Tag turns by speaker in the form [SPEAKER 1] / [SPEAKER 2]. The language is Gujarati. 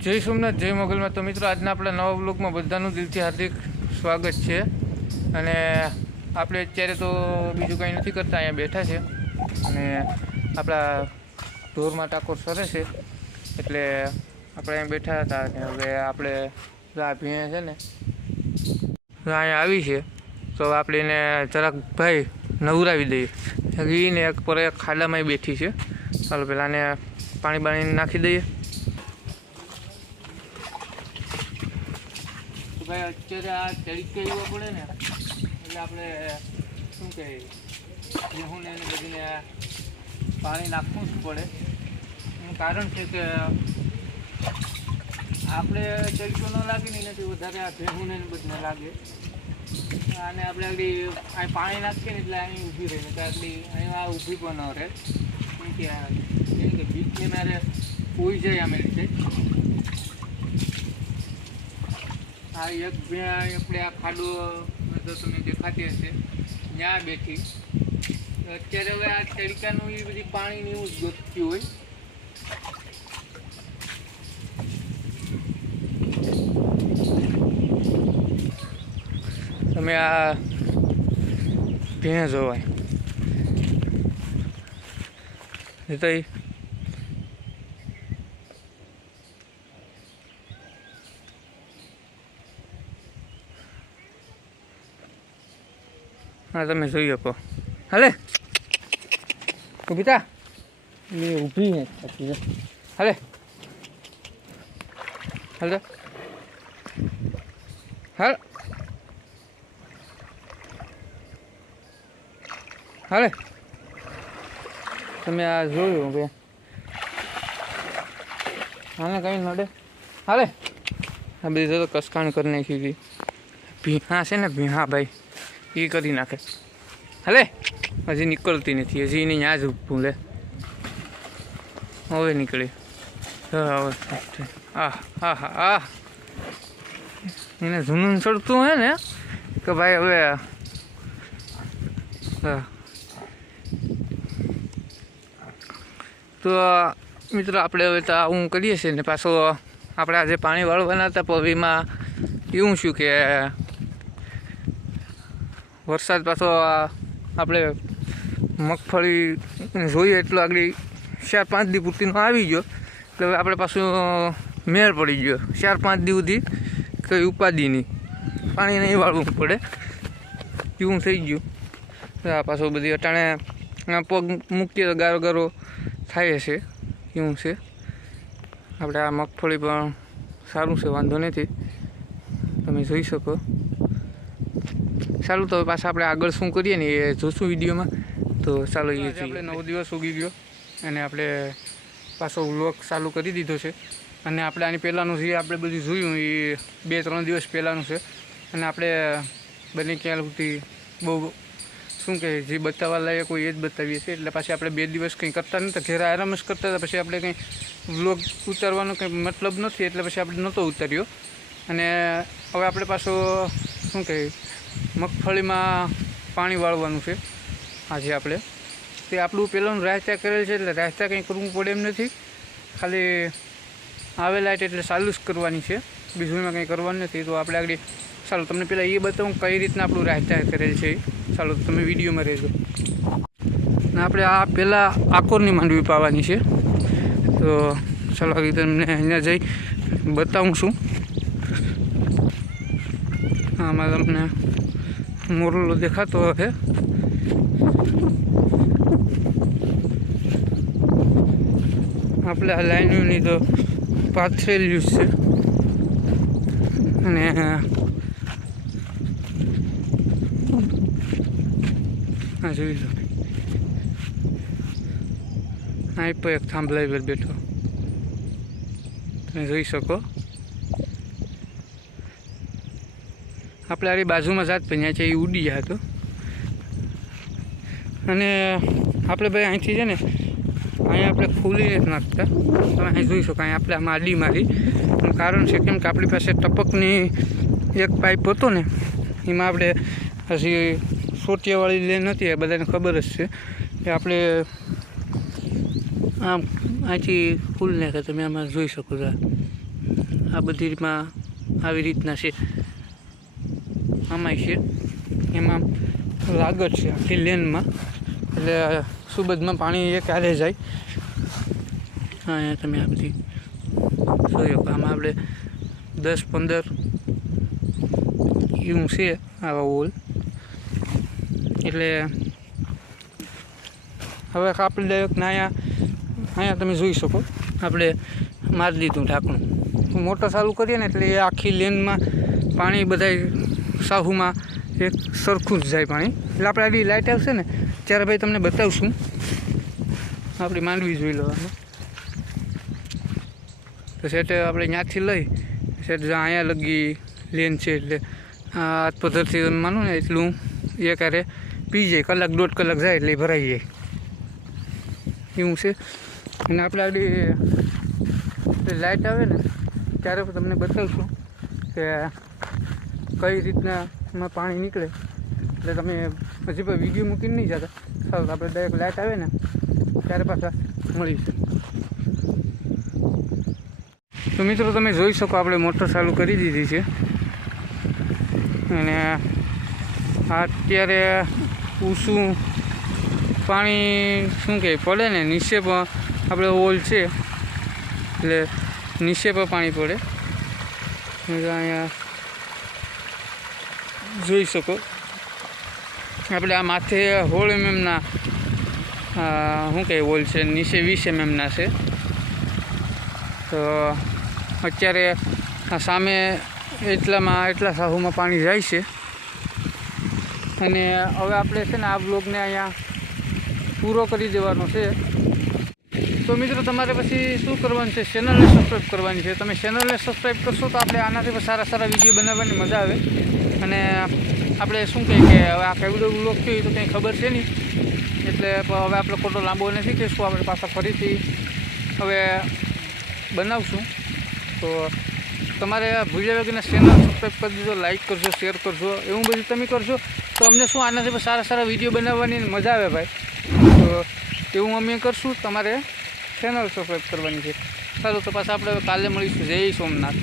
[SPEAKER 1] જય સોમનાથ, જય મોગલમાં. તો મિત્રો, આજના આપણા નવા બ્લોગમાં બધાનું દિલથી હાર્દિક સ્વાગત છે. અને આપણે અત્યારે તો બીજું કંઈ નથી કરતા, અહીંયા બેઠા છે. અને આપણા ઢોરમાં ટાકોર સરે છે. એટલે આપણે અહીંયા બેઠા હતા અને હવે આપણે આ ભીણે છે ને. અહીંયા આવી છે. તો આપણે એને જરાક ભાઈ નવરાવી દઈએ. એને એક પર એક ખાડામાં બેઠી છે. ચાલો, પહેલાં એને પાણી બાણી નાખી દઈએ. ભાઈ, અત્યારે આ તરીકે એવું પડે ને. એટલે આપણે શું કહીએ? ગેહું ને બધીને પાણી નાખવું જ પડે. એનું કારણ છે કે આપણે તરીકો ન લાગે ને એનાથી વધારે આ ભેહું ને બધું લાગે. અને આપણે આગળ અહીં પાણી નાખીએ ને એટલે અહીં ઊભી રહે ને આટલી અહીં આ ઊભી પણ ન રહે. કે આ કિનારે કે મારે ઉઈ જાય અમે રીતે આ એક બે આપણે આ ખાડો તો તમને દેખાતી હશે, ત્યાં બેઠી. અત્યારે હવે આ તડકાનું એ બધી પાણીની એવું જ ગોતતી હોય. તમે આ ભેં જોવાય. તો હા તમે જોઈ શકો હાલે કવિતા એ ઊભી ને પછી જો. હાલે હાલે હાલ હાલે તમે આ જોયું બે આને કઈ નડે હાલે આ બધી તો કસકાણ કરી નાખી હતી ભીહા છે ને ભીહા ભાઈ એ કરી નાખે. હાલે, હજી નીકળતી નથી, હજી એની ત્યાં જ ઊભું, લે. હવે નીકળી. હવે આ હા હા આ એને જૂનું ચડતું હે ને, કે ભાઈ હવે હા. તો મિત્રો, આપણે હવે તો હું કરીએ છીએ ને પાછો આપણે આજે પાણી વાળવાના હતા પવીમાં એવું શું કે વરસાદ પાછો આપણે મગફળી જોઈએ એટલો આગળ ચાર પાંચ દી પૂરતીનો આવી ગયો. એટલે હવે આપણે પાછું મેળ પડી ગયો. ચાર પાંચ દી સુધી કંઈ ઉપાધિ નહીં. પાણી નહીં વાળવું પડે. એવું થઈ ગયું. આ પાછું બધી અટાણે પગ મૂકીએ તો ગારો ગારો થાય છે. એવું છે. આપણે આ મગફળી પણ સારું છે, વાંધો નથી. તમે જોઈ શકો. ચાલો તો પાછા આપણે આગળ શું કરીએ ને એ જોશું વિડીયોમાં. તો ચાલો એ આપણે નવ દિવસ ઉગી ગયો અને આપણે પાછો વ્લોગ ચાલુ કરી દીધો છે. અને આપણે આની પહેલાંનું જે આપણે બધું જોયું એ બે ત્રણ દિવસ પહેલાંનું છે. અને આપણે બને ક્યાં સુધી બહુ શું કહે જે બતાવવા લાયક કોઈ એ જ બતાવીએ છીએ. એટલે પાછી આપણે બે દિવસ કંઈ કરતા નહોતા. ઘેર આરામ જ કરતા હતા. પછી આપણે કંઈ વ્લોગ ઉતારવાનો કંઈ મતલબ નથી. એટલે પછી આપણે નહોતો ઉતાર્યો. અને હવે આપણે પાછો, શું કહે મગફળીમાં પાણી વાળવાનું છે. આજે આપણે. તે આપણું પહેલાંનું રાયતા કરેલ છે એટલે રાયતા કંઈ કરવું પડે એમ નથી. ખાલી આવે લાઇટ એટલે ચાલુ જ કરવાની છે. બીજું એમાં કંઈ કરવાનું નથી. તો આપણે આગળ ચાલો, તમને પહેલાં એ બતાવું કઈ રીતના આપણું રાયતા કરેલ છે. ચાલો તમે વિડીયોમાં રહેજો. ને આપણે આ પહેલાં આકોરની માંડવી પાવાની છે. તો ચાલો આગળ તમને અહીંયા જઈ બતાવું છું. આમાં તમને મોરલો દેખાતો હશે. આપણે આ લાઈનોની તો પાથરેલું છે. અને હા, જોઈ લો. અહીં પણ એક થાંભલાઈ પર બેઠો. તમે જોઈ શકો. આપણે આરી બાજુમાં જાત પણ છે, એ ઉડી ગયા હતો અને આપણે ભાઈ અહીંથી છે ને, અહીંયા આપણે ફૂલી નથી નાખતા. તમે અહીં જોઈ શકો અહીં આપણે આમાં આડી મારી. કારણ છે કેમ કે આપણી પાસે ટપકની એક પાઇપ હતો ને, એમાં આપણે હજી સોટિયાવાળી લેન નથી એ બધાને ખબર જ છે. કે આપણે આમ અહીંથી ખુલ નાખે તમે આમાં જોઈ શકો છો. આ
[SPEAKER 2] બધીમાં આવી રીતના છે. આમાંય છે. એમાં લાગત છે આખી લેનમાં. એટલે સુબદમાં પાણી એક આરે જાય. હા, અહીંયા તમે આ બધી શકો. આમાં આપણે દસ, પંદર એવું છે આવા ઓલ એટલે હવે આપણે ડાયરેક્ટ અહીંયા અહીંયા તમે જોઈ શકો. આપણે મારી દીધું ઢાંકણું. મોટર ચાલુ કરીએ ને એટલે એ આખી લેનમાં પાણી બધાય સાહુમાં એક સરખું જ જાય પાણી. એટલે આપણે આવી લાઇટ આવશે ને, ત્યારે ભાઈ તમને બતાવશું. આપણી માંડવી જોઈ લેવાનું. તો સેટ આપણે ત્યાંથી લઈ, સેટ અહીંયા લગી લેન છે એટલે આ હાથ પદ્ધતિથી માનું ને, એટલું એ ક્યારે પી જાય, કલાક દોઢ કલાક જાય એટલે ભરાઈ જાય. એવું છે. અને આપણે આગળ લાઇટ આવે ને, ત્યારે તમને બતાવશું કે કઈ રીતના પાણી નીકળે? એટલે તમે હજી પણ વીડિયો મૂકીને નહીં જતા. સારું આપણે ડાયરેક્ટ લાઇટ આવે ને, ત્યારે પાછા મળીશું. તો મિત્રો, તમે જોઈ શકો આપણે મોટર ચાલુ કરી દીધી છે. અને અત્યારે ઊંચું પાણી શું કહે પડે ને, નીચે પણ આપણે હોલ છે. એટલે નીચે પણ પાણી પડે. અહીંયા જોઈ શકો. આપણે આ માથે હોળ એમએમના શું કહે હોલ છે, નીચે વીસ એમએમના છે. તો અત્યારે સામે એટલામાં, એટલા સાહુમાં પાણી જાય છે. અને હવે આપણે છે ને આ બ્લોગને અહીંયા પૂરો કરી દેવાનો છે. તો મિત્રો, તમારે પછી શું કરવાનું છે? ચેનલને સબસ્ક્રાઈબ કરવાની છે. તમે ચેનલને સબસ્ક્રાઈબ કરશો તો આપણે આનાથી સારા સારા વીડિયો બનાવવાની મજા આવે. અને આપણે શું કહીએ કે હવે આ કેવડો લોક થયું તો કંઈ ખબર છે નહીં. એટલે હવે આપણે ખોટો લાંબો નથી કહીશું આપણે પાછા ફરીથી હવે બનાવશું. તો તમારે ભૂલ્યા વગરના ચેનલ સબસ્ક્રાઈબ કરી દીધો લાઇક કરજો શેર કરજો, એવું બધું તમે કરશો તો અમને શું આનાથી સારા સારા વીડિયો બનાવવાની મજા આવે ભાઈ. તો એવું અમે કરશું, તમારે ચેનલ સબસ્ક્રાઈબ કરવાની છે. સારું તો પાછા આપણે કાલે મળીશું. જય સોમનાથ.